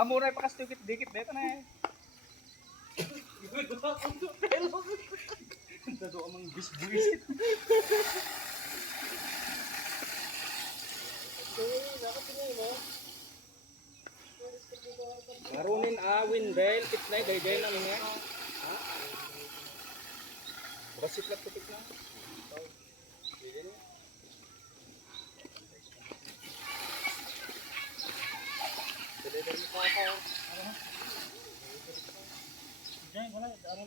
Amuray pa kasi dikit dito na eh. Dado amang bis-bisit. Marunin awin dahil kitnay gay lang niya. Ha? Basit lang tutik na. Diyan, wala, ano